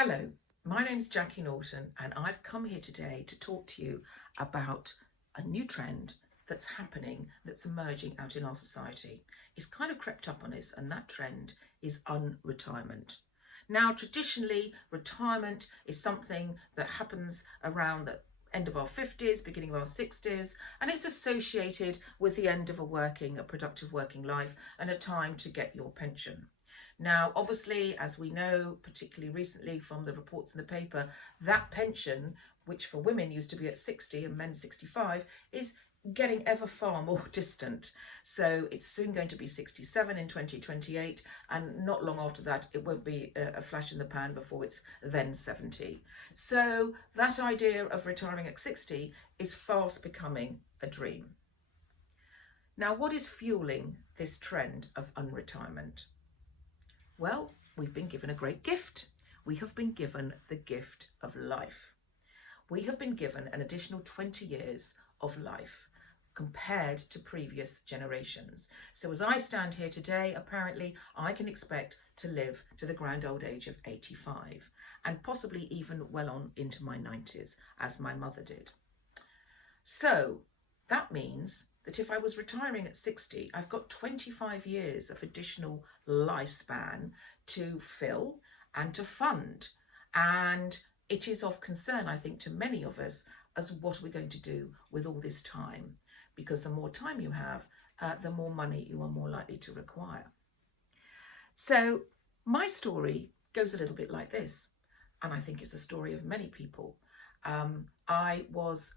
Hello, my name's Jackie Norton and I've come here today to talk to you about a new trend that's happening, that's emerging out in our society. It's kind of crept up on us, and that trend is unretirement. Now, traditionally, retirement is something that happens around the end of our 50s, beginning of our 60s, and it's associated with the end of a productive working life and a time to get your pension. Now, obviously, as we know, particularly recently from the reports in the paper, that pension, which for women used to be at 60 and men 65, is getting ever far more distant. So it's soon going to be 67 in 2028, and not long after that, it won't be a flash in the pan before it's then 70. So that idea of retiring at 60 is fast becoming a dream. Now, what is fueling this trend of unretirement? Well, we've been given a great gift. We have been given the gift of life. We have been given an additional 20 years of life compared to previous generations. So as I stand here today, apparently I can expect to live to the grand old age of 85 and possibly even well on into my 90s, as my mother did. So that means that if I was retiring at 60, I've got 25 years of additional lifespan to fill and to fund. And it is of concern, I think, to many of us as what are we going to do with all this time? Because the more time you have, the more money you are more likely to require. So my story goes a little bit like this, and I think it's the story of many people. I was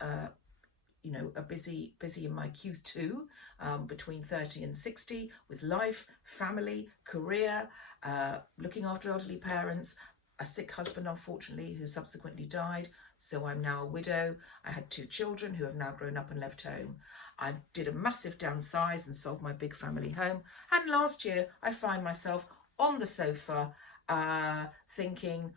busy in my Q2 between 30 and 60 with life, family, career, looking after elderly parents, a sick husband, unfortunately, who subsequently died. So I'm now a widow. I had 2 children who have now grown up and left home. I did a massive downsize and sold my big family home. And last year I find myself on the sofa thinking,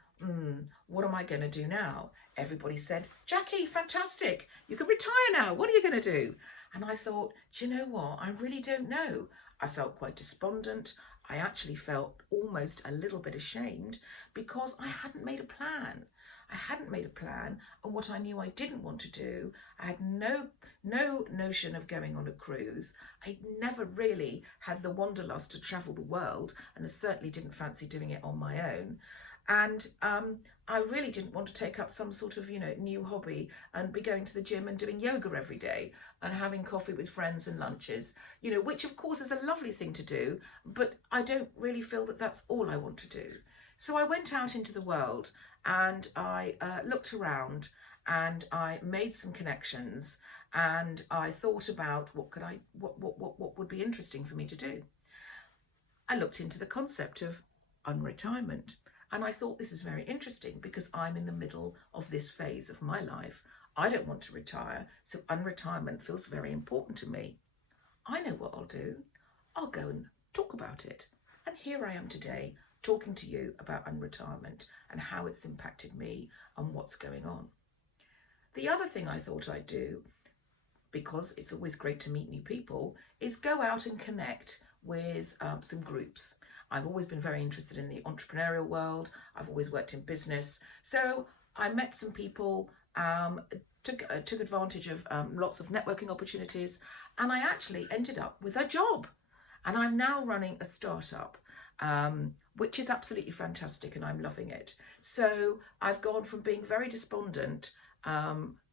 what am I going to do now? Everybody said, Jackie, fantastic. You can retire now. What are you going to do? And I thought, do you know what? I really don't know. I felt quite despondent. I actually felt almost a little bit ashamed because I hadn't made a plan. I hadn't made a plan on what I knew I didn't want to do. I had no notion of going on a cruise. I never really had the wanderlust to travel the world, and I certainly didn't fancy doing it on my own. And I really didn't want to take up some sort of, new hobby and be going to the gym and doing yoga every day and having coffee with friends and lunches, which of course is a lovely thing to do, but I don't really feel that that's all I want to do. So I went out into the world and I looked around and I made some connections, and I thought about what would be interesting for me to do. I looked into the concept of unretirement. And I thought, this is very interesting because I'm in the middle of this phase of my life. I don't want to retire, so unretirement feels very important to me. I know what I'll do. I'll go and talk about it. And here I am today talking to you about unretirement and how it's impacted me and what's going on. The other thing I thought I'd do, because it's always great to meet new people, is go out and connect with some groups. I've always been very interested in the entrepreneurial world. I've always worked in business. So I met some people, took advantage of lots of networking opportunities, and I actually ended up with a job. And I'm now running a startup, which is absolutely fantastic, and I'm loving it. So I've gone from being very despondent,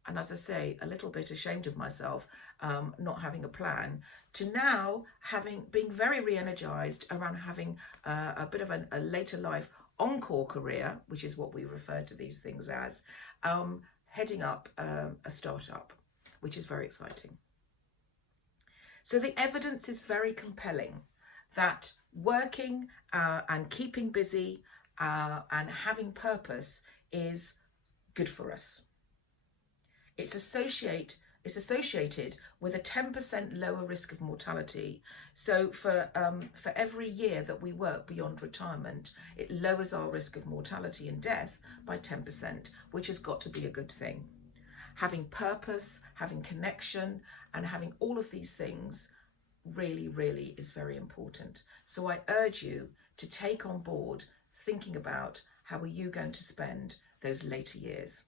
and as I say, a little bit ashamed of myself, not having a plan, to now being very re-energized around having a bit of a later life encore career, which is what we refer to these things as, heading up a startup, which is very exciting. So the evidence is very compelling that working and keeping busy and having purpose is good for us. It's associated with a 10% lower risk of mortality. So for every year that we work beyond retirement, it lowers our risk of mortality and death by 10%, which has got to be a good thing. Having purpose, having connection, and having all of these things really, really is very important. So I urge you to take on board thinking about How are you going to spend those later years?